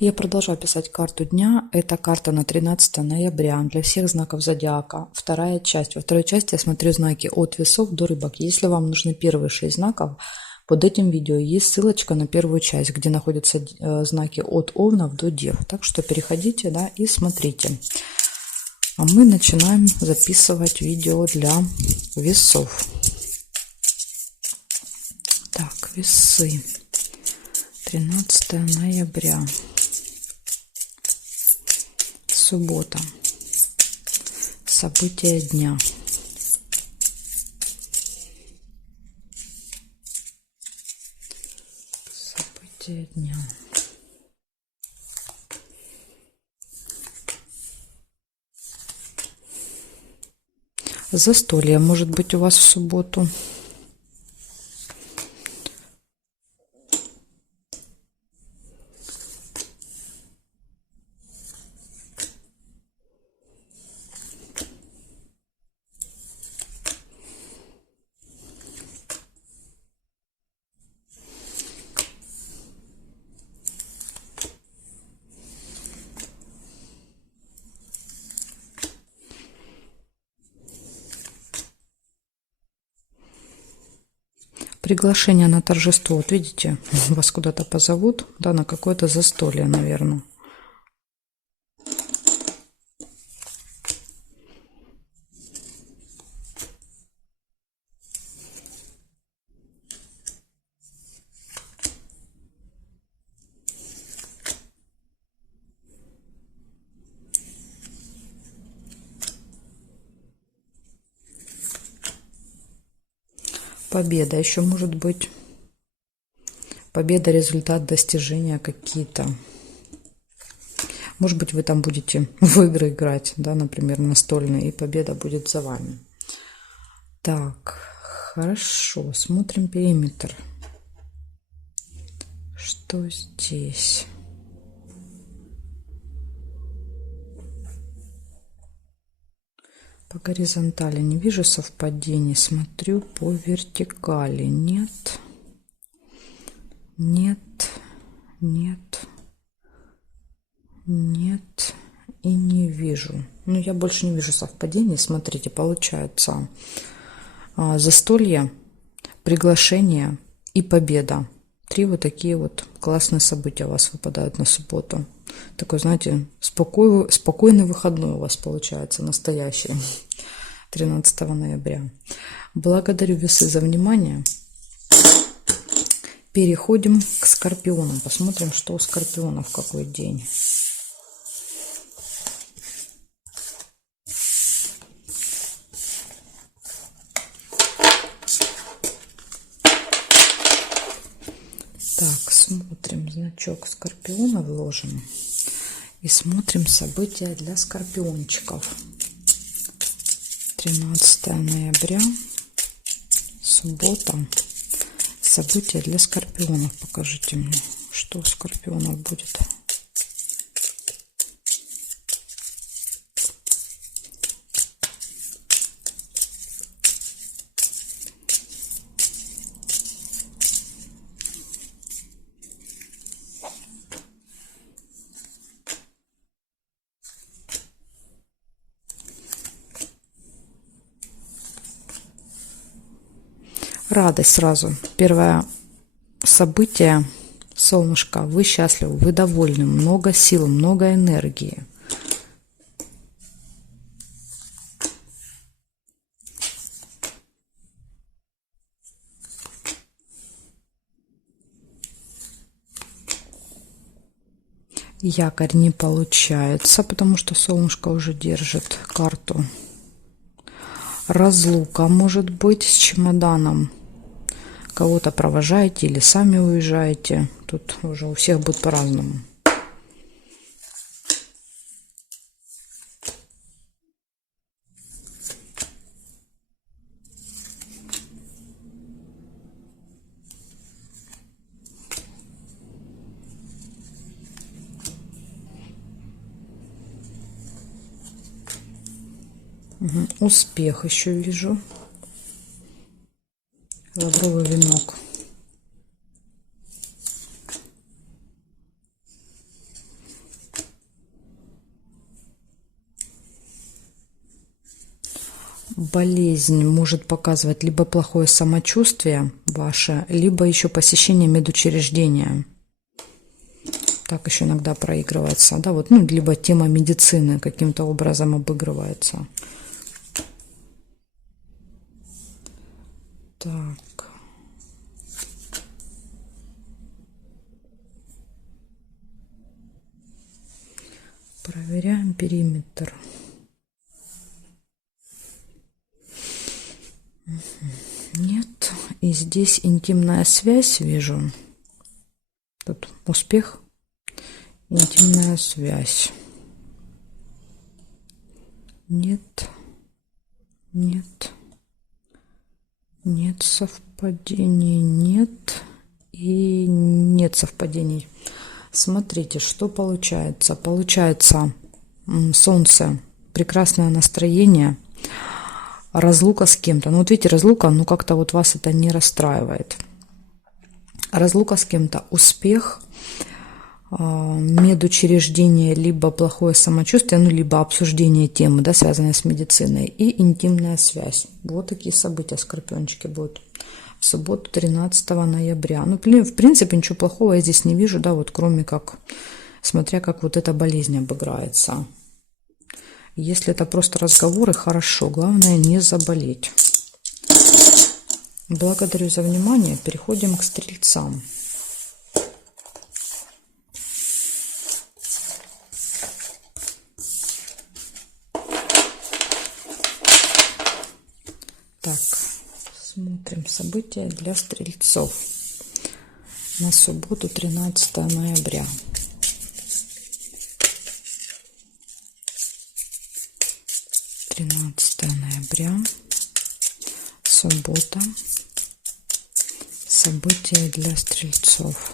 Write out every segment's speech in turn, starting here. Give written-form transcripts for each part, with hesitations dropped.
Я продолжаю писать карту дня. Это карта на 13 ноября для всех знаков зодиака. Вторая часть. Во второй части я смотрю знаки от весов до рыбок. Если вам нужны первые 6 знаков, под этим видео есть ссылочка на первую часть, где находятся знаки от овнов до дев. Так что переходите, да, и смотрите. А мы начинаем записывать видео для весов. Так, весы. 13 ноября. Суббота. События дня. События дня. Застолье может быть у вас в субботу. Приглашение на торжество. Вот видите, вас куда-то позовут, да, на какое-то застолье, наверное. Победа еще может быть. Победа, результат, достижения какие-то. Может быть, вы там будете в игры играть, да, например, настольные, и победа будет за вами. Так, хорошо, смотрим периметр. Что здесь? По горизонтали не вижу совпадений, смотрю по вертикали. Нет, нет, нет, нет и не вижу. Ну, я больше не вижу совпадений. Смотрите, получается застолье, приглашение и победа. 3 вот такие вот классные события у вас выпадают на субботу. Такой, знаете, спокойный выходной у вас получается, настоящий, 13 ноября. Благодарю весы за внимание. Переходим к скорпионам. Посмотрим, что у скорпионов какой день. Так, смотрим, значок скорпиона вложим. И смотрим события для скорпиончиков. 13 ноября, суббота. События для скорпионов. Покажите мне, что у скорпионов будет. Радость сразу. Первое событие. Солнышко. Вы счастливы, вы довольны. Много сил, много энергии. Якорь не получается, потому что солнышко уже держит карту. Разлука может быть с чемоданом. Кого-то провожаете или сами уезжаете. Тут уже у всех будет по-разному. Успех еще вижу. Лавровый венок. болезнь может показывать либо плохое самочувствие ваше, либо еще посещение медучреждения. Так еще иногда проигрывается, да, вот, ну, либо тема медицины каким-то образом обыгрывается. Так. Проверяем периметр. Нет. И здесь интимная связь вижу. Тут успех. Интимная связь. Нет. Нет. Нет совпадений. Нет. И нет совпадений. Смотрите, что получается. Получается солнце, прекрасное настроение, разлука с кем-то. Ну вот видите, разлука, ну как-то вот вас это не расстраивает. Разлука с кем-то, успех, медучреждение, либо плохое самочувствие, ну либо обсуждение темы, да, связанной с медициной, и интимная связь. Вот такие события, скорпиончики, будут в субботу 13 ноября. Ну, в принципе, ничего плохого я здесь не вижу, да, вот кроме как, смотря как вот эта болезнь обыграется. Если это просто разговоры, хорошо, главное не заболеть. Благодарю за внимание, переходим к стрельцам. Так, смотрим события для стрельцов на субботу 13 ноября. Ноября, суббота. События для стрельцов.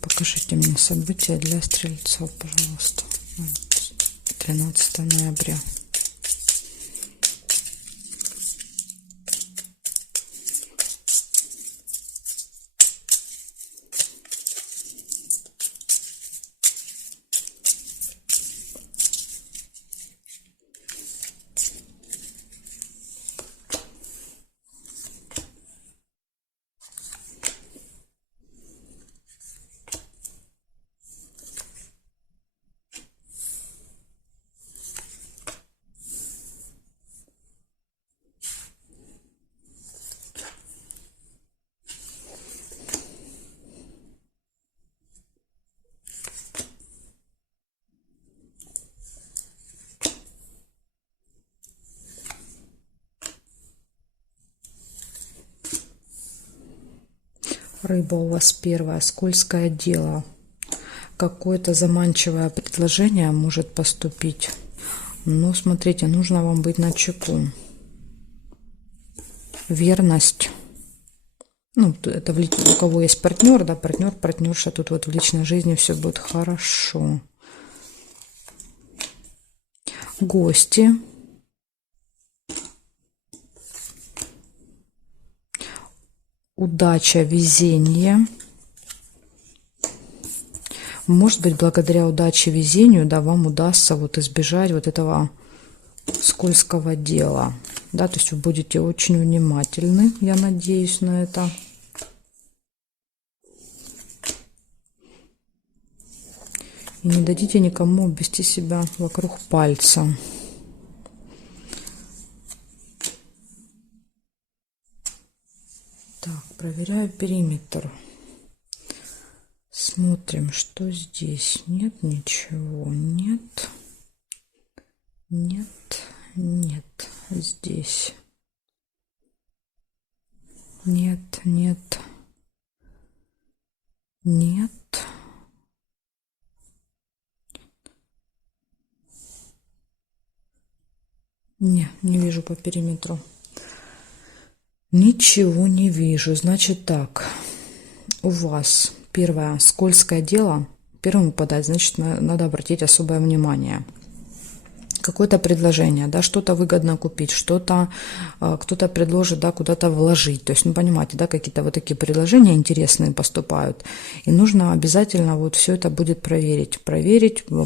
Покажите мне события для стрельцов, пожалуйста. 13 ноября. Рыба у вас первая, скользкое дело. Какое-то заманчивое предложение может поступить. Но смотрите, нужно вам быть начеку. Верность. Ну, это у кого есть партнер, да, партнер, партнерша, тут вот в личной жизни все будет хорошо. Гости. Удача, везение. Может быть, благодаря удаче, везению, да, вам удастся вот избежать вот этого скользкого дела. Да, то есть вы будете очень внимательны, я надеюсь на это. И не дадите никому обвести себя вокруг пальца. Так, проверяю периметр. Смотрим, что здесь. Нет ничего. Нет. Нет. Нет. Здесь. Нет. Нет. Нет. Не вижу по периметру. Ничего не вижу. Значит так. У вас первое скользкое дело. Первым выпадать, значит, надо обратить особое внимание. какое-то предложение, да, что-то выгодно купить, что-то кто-то предложит, да, куда-то вложить. То есть, ну, понимаете, да, какие-то вот такие предложения интересные поступают. И нужно обязательно вот все это будет проверить,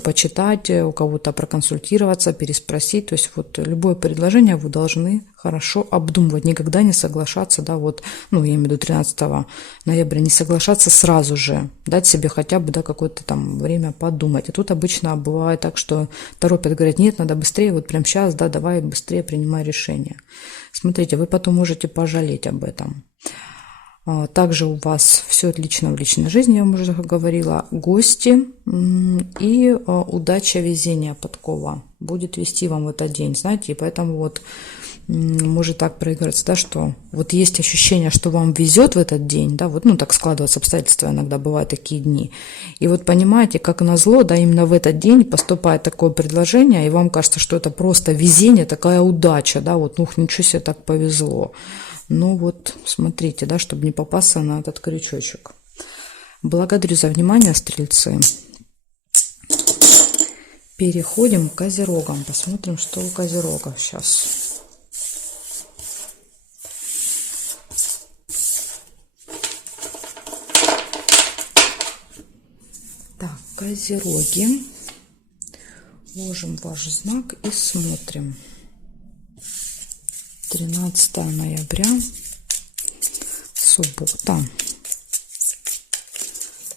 почитать, у кого-то проконсультироваться, переспросить. То есть вот любое предложение вы должны хорошо обдумывать, никогда не соглашаться, да, вот, ну, я имею в виду 13 ноября, не соглашаться сразу же, дать себе хотя бы, да, какое-то там время подумать. И тут обычно бывает так, что торопят, говорят, нет, надо быстрее, вот прямо сейчас, да, давай быстрее принимай решение. Смотрите, вы потом можете пожалеть об этом. Также у вас все отлично в личной жизни, я вам уже говорила, гости и удача, везение, подкова будет вести вам в этот день, знаете, и поэтому вот может так проиграться, да, что вот есть ощущение, что вам везет в этот день, да, вот, ну, так складываются обстоятельства, иногда бывают такие дни. И вот понимаете, как назло, да, именно в этот день поступает такое предложение, и вам кажется, что это просто везение, такая удача, да, вот, ну, ничего себе, так повезло. Ну, вот, смотрите, да, чтобы не попасться на этот крючочек. Благодарю за внимание, стрельцы. Переходим к козерогам, посмотрим, что у козерогов сейчас. Так, козероги, ложим ваш знак и смотрим. 13 ноября, суббота.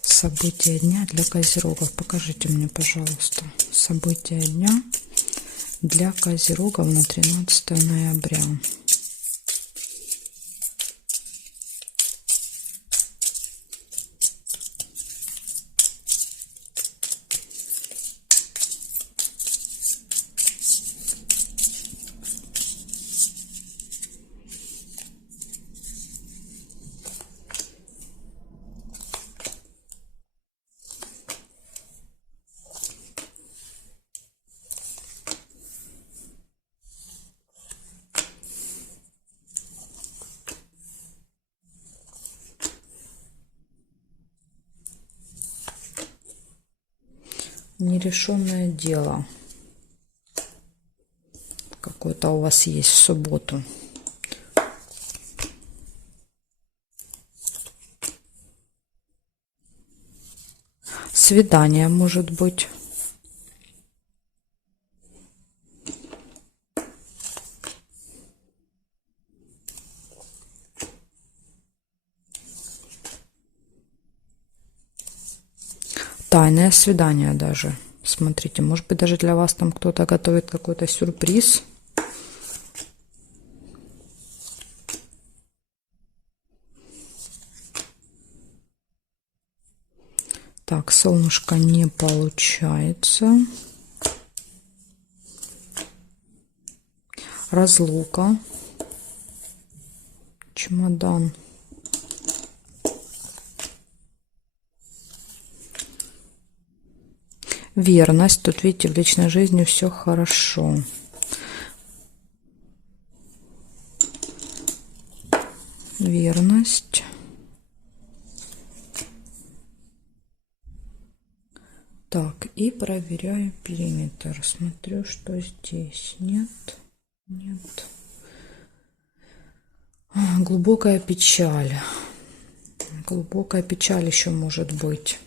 События дня для козерогов. Покажите мне, пожалуйста, события дня для козерогов на 13 ноября. Нерешенное дело какое-то у вас есть в субботу. Свидание может быть. Тайное свидание даже. Смотрите, может быть, даже для вас там кто-то готовит какой-то сюрприз. Так, солнышко не получается. Разлука. Чемодан. Верность. Тут, видите, в личной жизни все хорошо. Верность. Так, и проверяю периметр. Смотрю, что здесь. Нет. Нет. Глубокая печаль. Глубокая печаль еще может быть.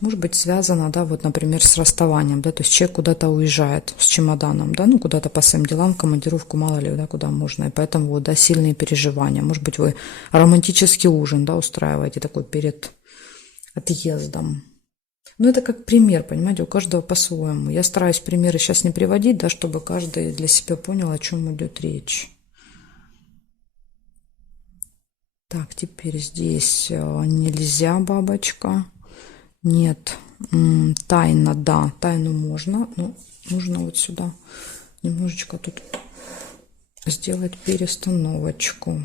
Может быть связано, да, вот, например, с расставанием, да, то есть человек куда-то уезжает с чемоданом, да, ну, куда-то по своим делам, в командировку, мало ли, да, куда можно, и поэтому, вот, да, сильные переживания. Может быть, вы романтический ужин, да, устраиваете такой перед отъездом. Ну, это как пример, понимаете, у каждого по-своему. Я стараюсь примеры сейчас не приводить, да, чтобы каждый для себя понял, о чем идет речь. Так, теперь здесь нельзя, бабочка. Нет, тайна, да, тайну можно, но нужно вот сюда немножечко тут сделать перестановочку.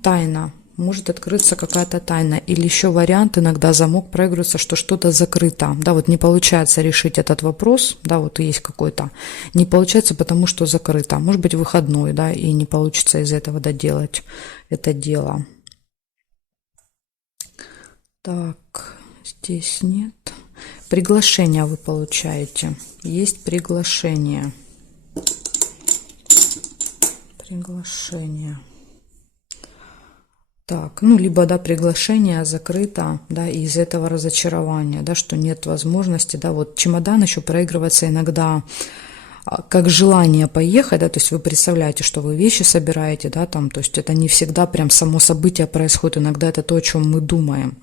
Тайна, может открыться какая-то тайна, или еще вариант, иногда замок проигрывается, что что-то закрыто, да, вот не получается решить этот вопрос, да, вот есть какой-то, не получается, потому что закрыто, может быть выходной, да, и не получится из этого доделать это дело. Так, здесь нет. Приглашение вы получаете. Есть приглашение. Приглашение. Так, ну, либо, да, приглашение закрыто, да, и из этого разочарования, да, что нет возможности, да, вот чемодан еще проигрывается иногда как желание поехать, да, то есть вы представляете, что вы вещи собираете, да, там, то есть это не всегда прям само событие происходит, иногда это то, о чем мы думаем.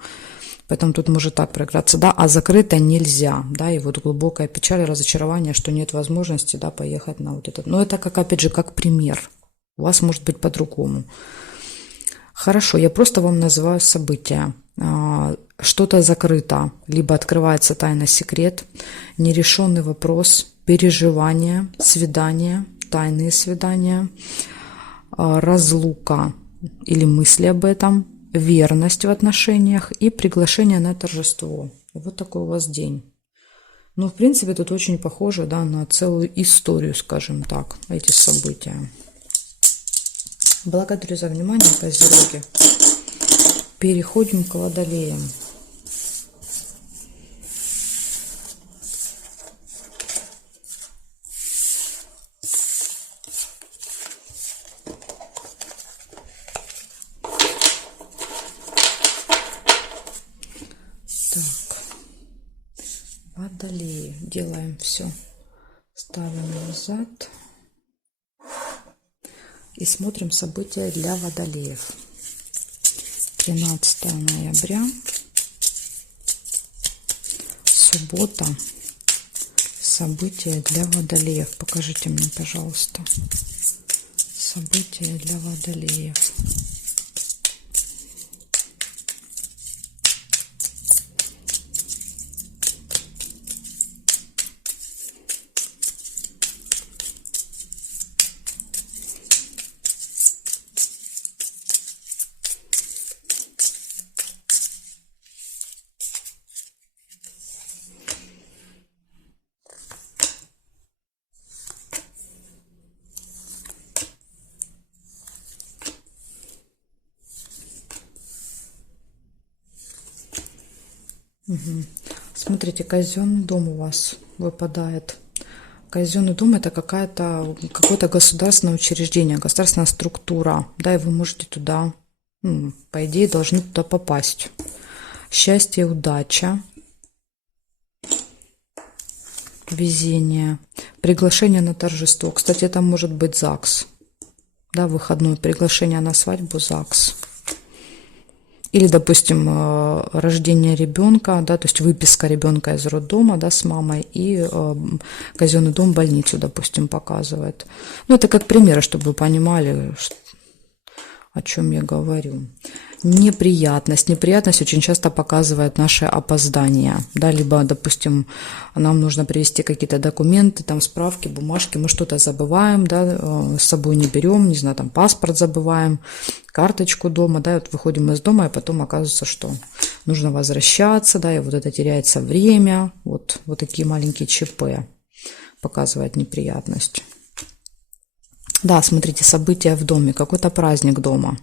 Поэтому тут может так проиграться, да, а закрыто нельзя, да, и вот глубокая печаль, разочарование, что нет возможности, да, поехать на вот этот. Но это как, опять же, как пример. У вас может быть по-другому. Хорошо, я просто вам называю события. Что-то закрыто, либо открывается тайна, секрет, нерешенный вопрос, переживания, свидания, тайные свидания, разлука или мысли об этом, верность в отношениях и приглашение на торжество. Вот такой у вас день. Ну, в принципе, тут очень похоже, да, на целую историю, скажем так, эти события. Благодарю за внимание, козероги. Переходим к водолеям. Так, водолеи. Делаем все. Ставим назад. И смотрим события для водолеев. 13 ноября. Суббота. События для водолеев. Покажите мне, пожалуйста. События для водолеев. Смотрите, казенный дом у вас выпадает. Казенный дом — это какое-то государственное учреждение, государственная структура, да, и вы можете туда, по идее, должны туда попасть. Счастье, удача, везение, приглашение на торжество. Кстати, это может быть ЗАГС, да, выходное приглашение на свадьбу, ЗАГС. Или, допустим, рождение ребенка, да, то есть выписка ребенка из роддома, да, с мамой, и казенный дом больницу, допустим, показывает. Ну, это как примеры, чтобы вы понимали, о чем я говорю. Неприятность. Неприятность очень часто показывает наше опоздание, да, либо, допустим, нам нужно привезти какие-то документы, там, справки, бумажки, мы что-то забываем, да, с собой не берем, не знаю, там, паспорт забываем, карточку дома, да, вот выходим из дома, и потом оказывается, что нужно возвращаться, да, и вот это теряется время, вот такие маленькие ЧП показывает неприятность. Да, смотрите, события в доме, какой-то праздник дома.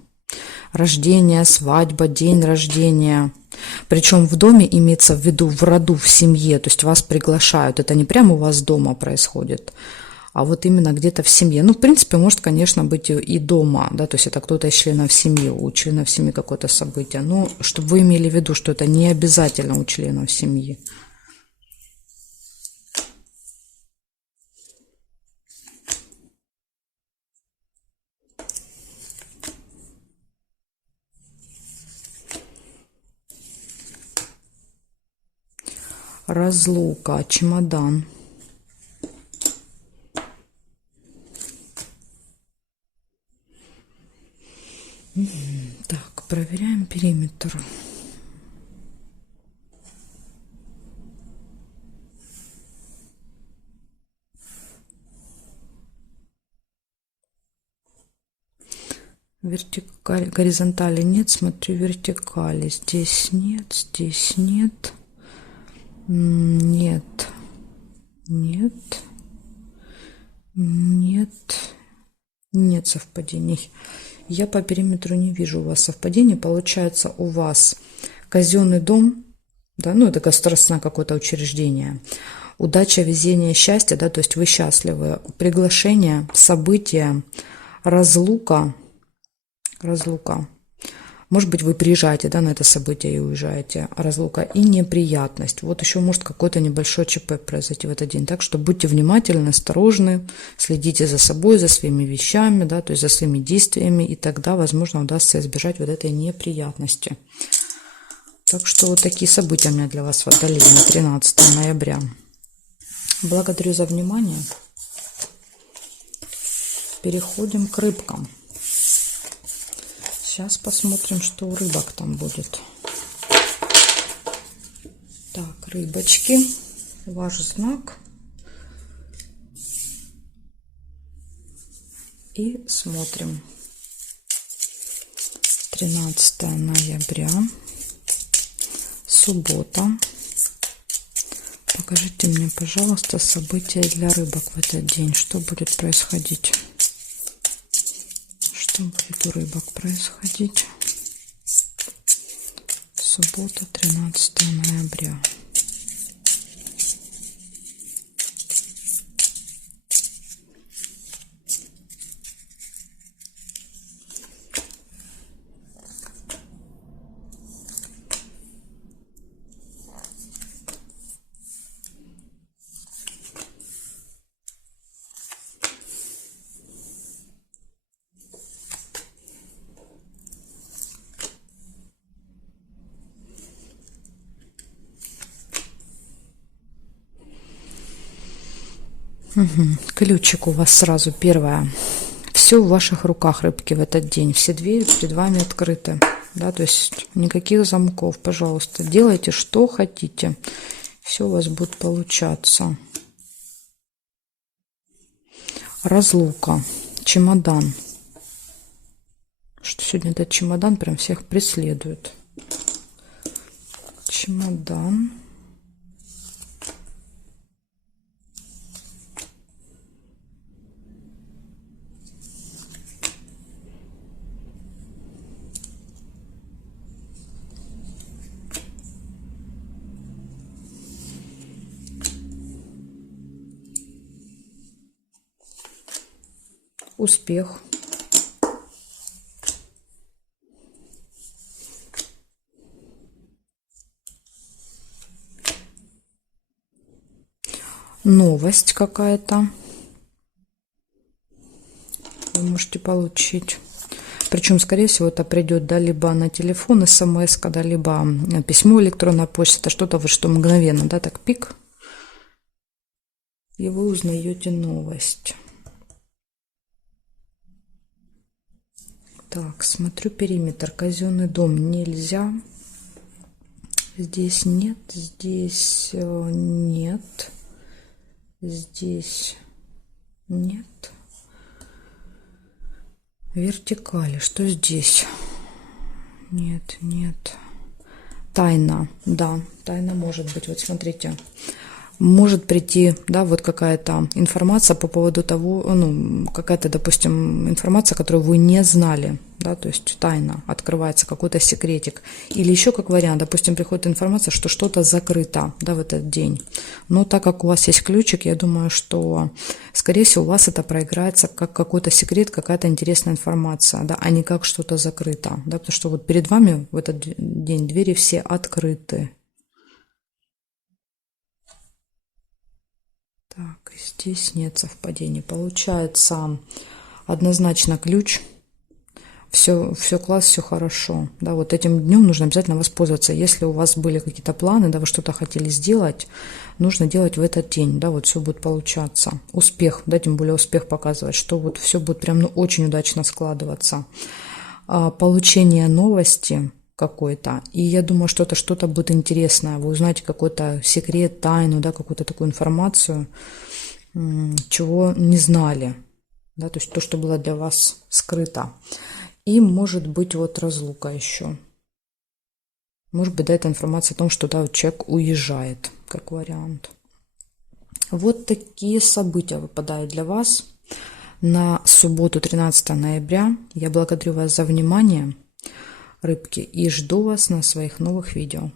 Рождение, свадьба, день рождения. Причем в доме имеется в виду в роду, в семье, то есть вас приглашают. Это не прямо у вас дома происходит, а вот именно где-то в семье. Ну, в принципе, может, конечно, быть и дома, да, то есть это кто-то из членов семьи, у членов семьи какое-то событие. Но чтобы вы имели в виду, что это не обязательно у членов семьи. Разлука, чемодан. Так, проверяем периметр. Вертикаль, горизонтали нет, смотрю вертикали. Здесь нет, здесь нет. Нет, нет, нет, нет совпадений. Я по периметру не вижу у вас совпадений. Получается, у вас казенный дом, да, ну, это государственное какое-то учреждение. Удача, везение, счастье, да, то есть вы счастливы. Приглашение, событие, разлука. Может быть, вы приезжаете, да, на это событие и уезжаете. Разлука и неприятность. Вот еще может какой-то небольшой ЧП произойти в этот день. Так что будьте внимательны, осторожны, следите за собой, за своими вещами, да, то есть за своими действиями, и тогда, возможно, удастся избежать вот этой неприятности. Так что вот такие события у меня для вас, Водолей, на 13 ноября. Благодарю за внимание. Переходим к рыбкам. Сейчас посмотрим, что у рыбок там будет. Так, рыбочки, ваш знак. И смотрим. 13 ноября. Суббота. Покажите мне, пожалуйста, события для рыбок в этот день. Что будет происходить? Что будет у рыбок происходить? Суббота, 13 ноября. Ключик у вас сразу первое. Все в ваших руках, рыбки, в этот день. Все двери перед вами открыты. Да, то есть никаких замков, пожалуйста. Делайте, что хотите. Все у вас будет получаться. Разлука. Чемодан. Что сегодня этот чемодан прям всех преследует. Чемодан. Успех. Новость какая-то вы можете получить. Причем, скорее всего, это придет, да, либо на телефон, смс, когда либо письмо, электронная почта, это что-то вот, что мгновенно, да, так пик, и вы узнаете новость. Так, смотрю периметр. Казенный дом нельзя. Здесь нет, здесь нет, здесь нет. Вертикали. Что здесь? Нет, нет. Тайна. Да, тайна может быть. Вот смотрите. Может прийти, да, вот какая-то информация по поводу того, ну, какая-то, допустим, информация, которую вы не знали, да, то есть тайна, открывается какой-то секретик. Или еще как вариант, допустим, приходит информация, что что-то закрыто, да, в этот день. Но так как у вас есть ключик, я думаю, что, скорее всего, у вас это проиграется как какой-то секрет, какая-то интересная информация, да, а не как что-то закрыто, да, потому что вот перед вами в этот день двери все открыты. Так, здесь нет совпадений. Получается однозначно ключ. Все класс, все хорошо. Да, вот этим днем нужно обязательно воспользоваться. Если у вас были какие-то планы, да, вы что-то хотели сделать, нужно делать в этот день. Да, вот все будет получаться. Успех, да, тем более успех показывает, что вот все будет прям, ну, очень удачно складываться. Получение новости какой-то. И я думаю, что это что-то будет интересное. Вы узнаете какой-то секрет, тайну, да, какую-то такую информацию, чего не знали. Да, то есть то, что было для вас скрыто. И может быть вот разлука еще. Может быть, да, это информация о том, что, да, человек уезжает, как вариант. Вот такие события выпадают для вас на субботу, 13 ноября. Я благодарю вас за внимание, рыбки, и жду вас на своих новых видео.